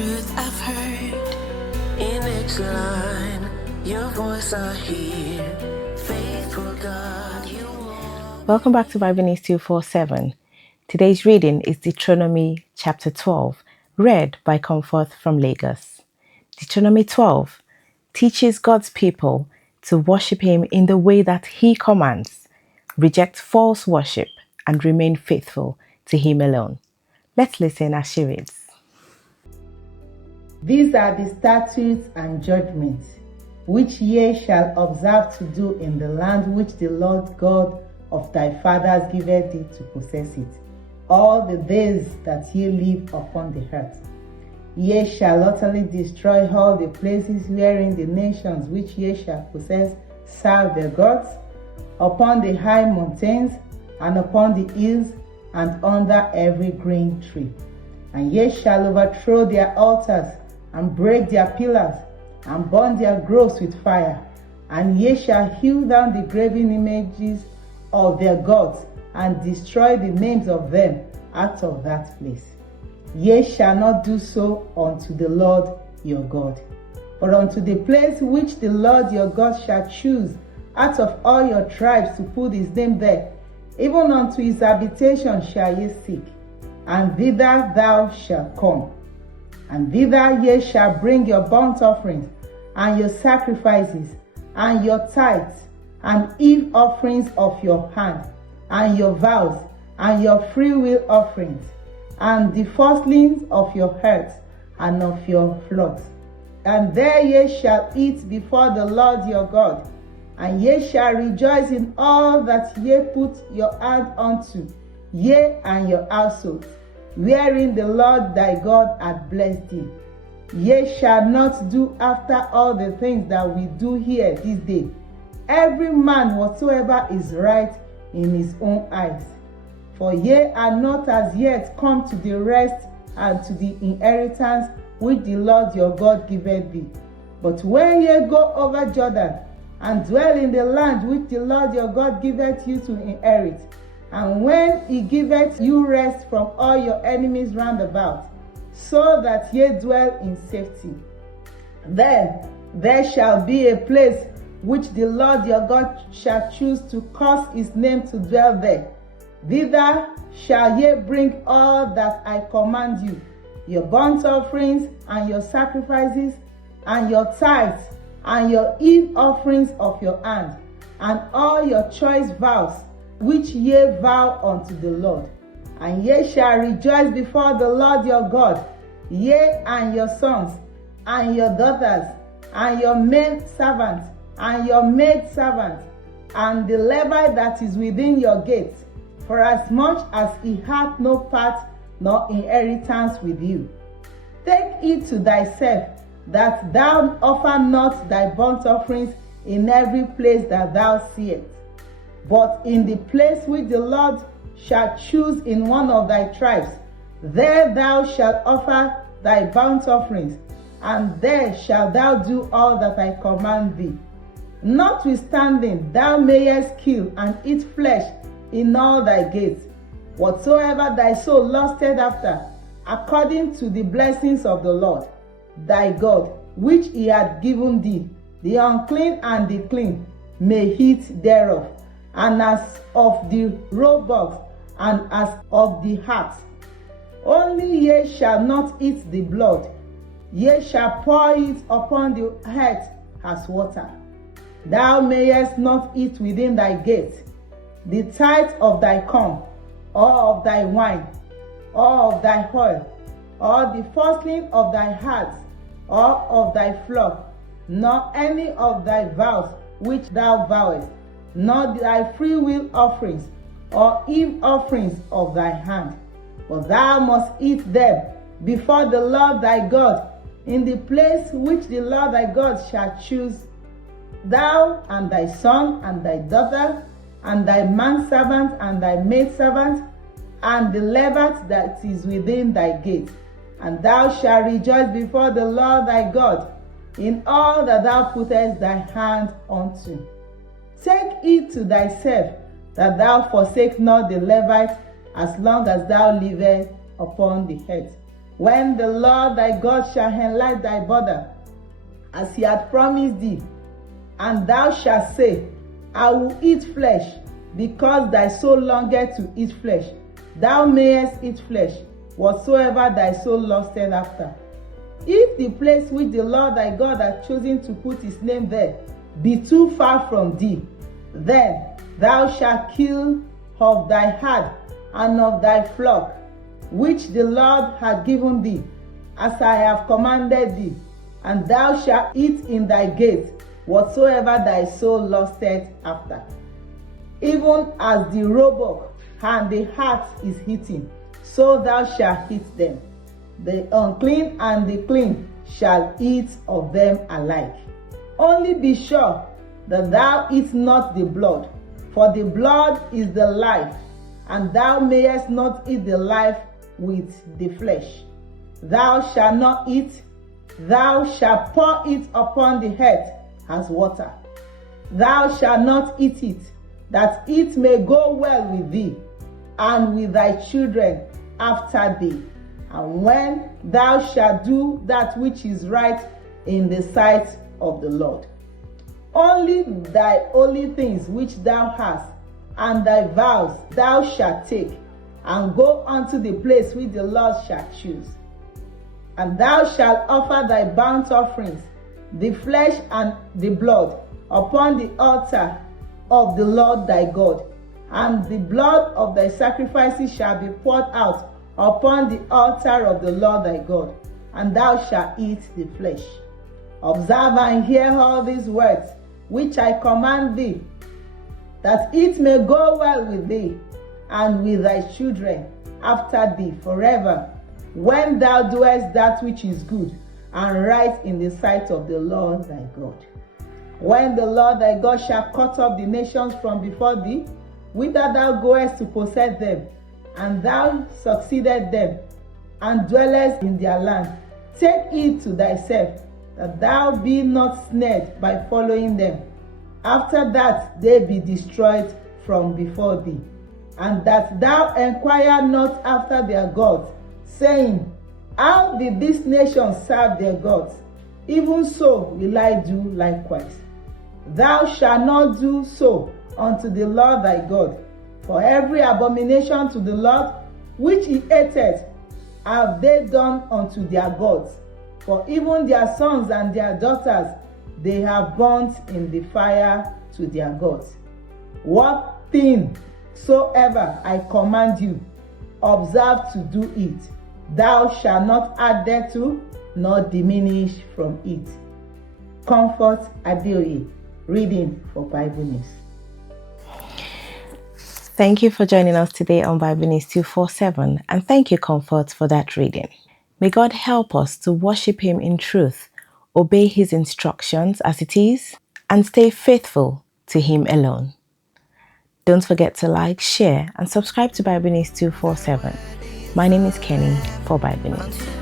truth I've heard. In each line, your voice I hear. Faithful God, you are. Welcome back to Bible News 247. Today's reading is Deuteronomy chapter 12, read by Comfort from Lagos. Deuteronomy 12 teaches God's people to worship Him in the way that He commands, reject false worship, and remain faithful to Him alone. Let's listen as she reads. These are the statutes and judgments which ye shall observe to do in the land which the Lord God of thy fathers giveth thee to possess it, all the days that ye live upon the earth. Ye shall utterly destroy all the places wherein the nations which ye shall possess serve their gods, upon the high mountains, and upon the hills, and under every green tree. And ye shall overthrow their altars, and break their pillars, and burn their groves with fire. And ye shall hew down the graven images of their gods, and destroy the names of them out of that place. Ye shall not do so unto the Lord your God, but unto the place which the Lord your God shall choose out of all your tribes to put his name there, even unto his habitation shall ye seek, and thither thou shalt come. And thither ye shall bring your burnt offerings, and your sacrifices, and your tithes, and heave offerings of your hand, and your vows, and your freewill offerings, and the firstlings of your herds, and of your flocks. And there ye shall eat before the Lord your God, and ye shall rejoice in all that ye put your hand unto, ye and your households, wherein the Lord thy God hath blessed thee. Ye shall not do after all the things that we do here this day, every man whatsoever is right in his own eyes. For ye are not as yet come to the rest and to the inheritance which the Lord your God giveth thee. But when ye go over Jordan, and dwell in the land which the Lord your God giveth you to inherit, and when he giveth you rest from all your enemies round about, so that ye dwell in safety, then there shall be a place which the Lord your God shall choose to cause his name to dwell there. Thither shall ye bring all that I command you, your burnt offerings, and your sacrifices, and your tithes, and your heave offerings of your hand, and all your choice vows, which ye vow unto the Lord. And ye shall rejoice before the Lord your God, ye and your sons, and your daughters, and your men servants, and your maid servants, and the Levite that is within your gates, for as much as he hath no part nor inheritance with you. Take it to thyself, that thou offer not thy burnt offerings in every place that thou seest, but in the place which the Lord shall choose in one of thy tribes, there thou shalt offer thy burnt offerings, and there shalt thou do all that I command thee. Notwithstanding, thou mayest kill and eat flesh in all thy gates, whatsoever thy soul lusted after, according to the blessings of the Lord thy God, which he hath given thee. The unclean and the clean may eat thereof, and as of the roebucks, and as of the hart. Only ye shall not eat the blood, ye shall pour it upon the head as water. Thou mayest not eat within thy gates the tithe of thy corn, or of thy wine, or of thy oil, or the firstling of thy herds, or of thy flock, nor any of thy vows which thou vowest, nor thy freewill offerings, or heave offerings of thy hand. For thou must eat them before the Lord thy God, in the place which the Lord thy God shall choose, thou and thy son and thy daughter, and thy manservant and thy maidservant, and the Levite that is within thy gate. And thou shalt rejoice before the Lord thy God in all that thou puttest thy hand unto. Take heed to thyself that thou forsake not the Levite as long as thou livest upon the earth. when the Lord thy God shall enlighten thy border, as he had promised thee, and thou shalt say, I will eat flesh, because thy soul longeth to eat flesh. Thou mayest eat flesh, whatsoever thy soul lusteth after. If the place which the Lord thy God hath chosen to put his name there be too far from thee, then thou shalt kill of thy herd and of thy flock, which the Lord hath given thee, as I have commanded thee, and thou shalt eat in thy gates whatsoever thy soul lusteth after. Even as the roebuck and the hart is eaten, so thou shalt eat them. The unclean and the clean shall eat of them alike. Only be sure that thou eat not the blood, for the blood is the life, and thou mayest not eat the life with the flesh. Thou shalt not eat, thou shalt pour it upon the head as water. Thou shalt not eat it, that it may go well with thee, and with thy children after thee. And when thou shalt do that which is right in the sight of the Lord. Only thy holy things which thou hast, and thy vows thou shalt take, and go unto the place which the Lord shall choose. And thou shalt offer thy burnt offerings, the flesh and the blood, upon the altar of the Lord thy God. And the blood of thy sacrifices shall be poured out upon the altar of the Lord thy God, and thou shalt eat the flesh. Observe and hear all these words, which I command thee, that it may go well with thee, and with thy children after thee forever, when thou doest that which is good and right in the sight of the Lord thy God. When the Lord thy God shall cut off the nations from before thee, whither thou goest to possess them, and thou succeeded them, and dwellest in their land, take heed to thyself, that thou be not snared by following them, after that they be destroyed from before thee. And that thou enquire not after their gods, saying, how did this nation serve their gods? Even so will I do likewise. Thou shalt not do so unto the Lord thy God, for every abomination to the Lord which he hateth have they done unto their gods, for even their sons and their daughters they have burnt in the fire to their gods. What thing soever I command you, observe to do it. Thou shalt not add thereto, nor diminish from it. Comfort Adeoye, reading for Bible News. Thank you for joining us today on Bible News 247, and thank you, Comfort, for that reading. May God help us to worship Him in truth, obey His instructions as it is, and stay faithful to Him alone. Don't forget to like, share, and subscribe to Bible News 247. My name is Kenny for Bible News.